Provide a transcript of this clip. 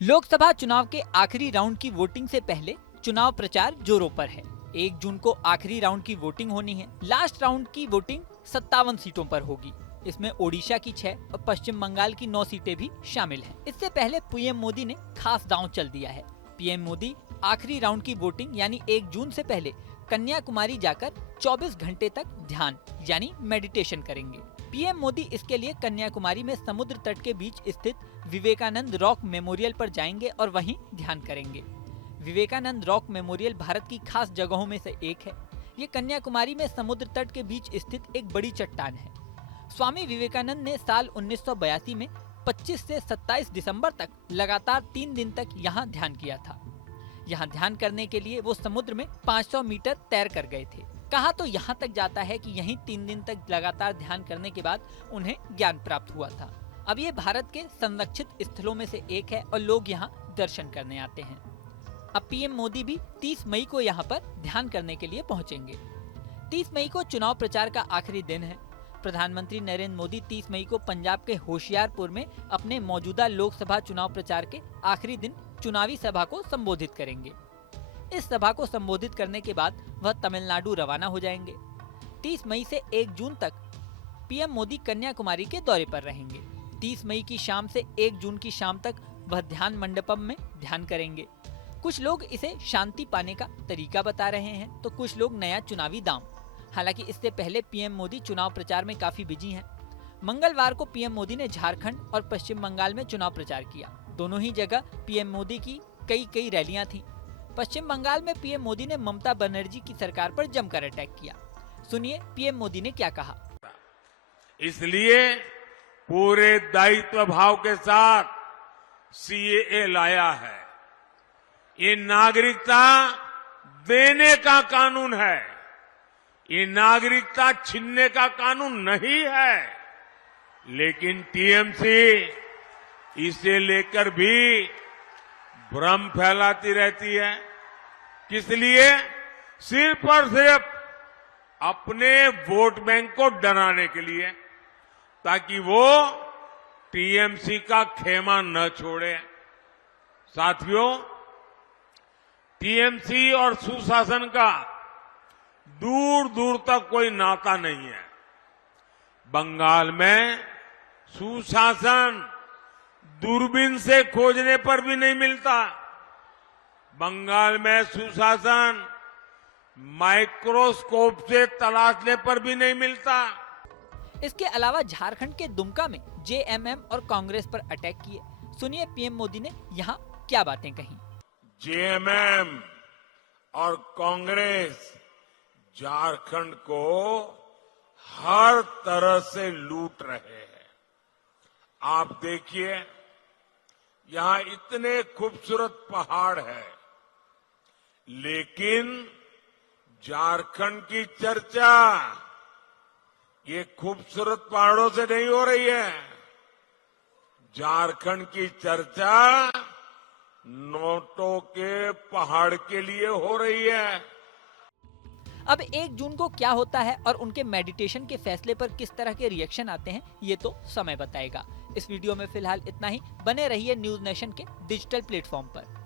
लोकसभा चुनाव के आखिरी राउंड की वोटिंग से पहले चुनाव प्रचार जोरों पर है। 1 जून को आखिरी राउंड की वोटिंग होनी है। लास्ट राउंड की वोटिंग 57 सीटों पर होगी। इसमें ओडिशा की 6 और पश्चिम बंगाल की 9 सीटें भी शामिल हैं। इससे पहले पीएम मोदी ने खास दांव चल दिया है। पीएम मोदी आखिरी राउंड की वोटिंग यानी 1 जून से पहले कन्याकुमारी जाकर 24 घंटे तक ध्यान यानी मेडिटेशन करेंगे। पीएम मोदी इसके लिए कन्याकुमारी में समुद्र तट के बीच स्थित विवेकानंद रॉक मेमोरियल पर जाएंगे और वहीं ध्यान करेंगे। विवेकानंद रॉक मेमोरियल भारत की खास जगहों में से एक है। ये कन्याकुमारी में समुद्र तट के बीच स्थित एक बड़ी चट्टान है। स्वामी विवेकानंद ने साल 1982 में 25 से 27 दिसंबर तक लगातार 3 दिन तक यहाँ ध्यान किया था। यहाँ ध्यान करने के लिए वो समुद्र में 500 मीटर तैर कर गए थे। कहा तो यहाँ तक जाता है कि यहीं 3 दिन तक लगातार ध्यान करने के बाद उन्हें ज्ञान प्राप्त हुआ था। अब ये भारत के संरक्षित स्थलों में से एक है और लोग यहाँ दर्शन करने आते हैं। अब पीएम मोदी भी 30 मई को यहाँ पर ध्यान करने के लिए पहुँचेंगे। 30 मई को चुनाव प्रचार का आखिरी दिन है। प्रधानमंत्री नरेंद्र मोदी 30 मई को पंजाब के होशियारपुर में अपने मौजूदा लोकसभा चुनाव प्रचार के आखिरी दिन चुनावी सभा को संबोधित करेंगे। इस सभा को संबोधित करने के बाद वह तमिलनाडु रवाना हो जाएंगे। 30 मई से 1 जून तक पीएम मोदी कन्याकुमारी के दौरे पर रहेंगे। 30 मई की शाम से 1 जून की शाम तक वह ध्यान मंडपम में ध्यान करेंगे। कुछ लोग इसे शांति पाने का तरीका बता रहे हैं तो कुछ लोग नया चुनावी दांव। हालांकि इससे पहले पीएम मोदी चुनाव प्रचार में काफी बिजी हैं। मंगलवार को पीएम मोदी ने झारखंड और पश्चिम बंगाल में चुनाव प्रचार किया। दोनों ही जगह पीएम मोदी की कई रैलियां थीं। पश्चिम बंगाल में पीएम मोदी ने ममता बनर्जी की सरकार पर जमकर अटैक किया। सुनिए पीएम मोदी ने क्या कहा। इसलिए पूरे दायित्व भाव के साथ सीएए लाया है। ये नागरिकता देने का कानून है, ये नागरिकता छीनने का कानून नहीं है। लेकिन टीएमसी इसे लेकर भी भ्रम फैलाती रहती है। किस लिए? सिर्फ और सिर्फ अपने वोट बैंक को डराने के लिए, ताकि वो टीएमसी का खेमा न छोड़े। साथियों, टीएमसी और सुशासन का दूर दूर तक कोई नाता नहीं है। बंगाल में सुशासन दूरबीन से खोजने पर भी नहीं मिलता। बंगाल में सुशासन माइक्रोस्कोप से तलाशने पर भी नहीं मिलता। इसके अलावा झारखंड के दुमका में जेएमएम और कांग्रेस पर अटैक किए। सुनिए पीएम मोदी ने यहाँ क्या बातें कही। जेएमएम और कांग्रेस झारखंड को हर तरह से लूट रहे हैं। आप देखिए, यहां इतने खूबसूरत पहाड़ हैं, लेकिन झारखंड की चर्चा ये खूबसूरत पहाड़ों से नहीं हो रही है। झारखंड की चर्चा नोटों के पहाड़ के लिए हो रही है। अब 1 जून को क्या होता है और उनके मेडिटेशन के फैसले पर किस तरह के रिएक्शन आते हैं, ये तो समय बताएगा। इस वीडियो में फिलहाल इतना ही। बने रहिए न्यूज नेशन के डिजिटल प्लेटफॉर्म पर।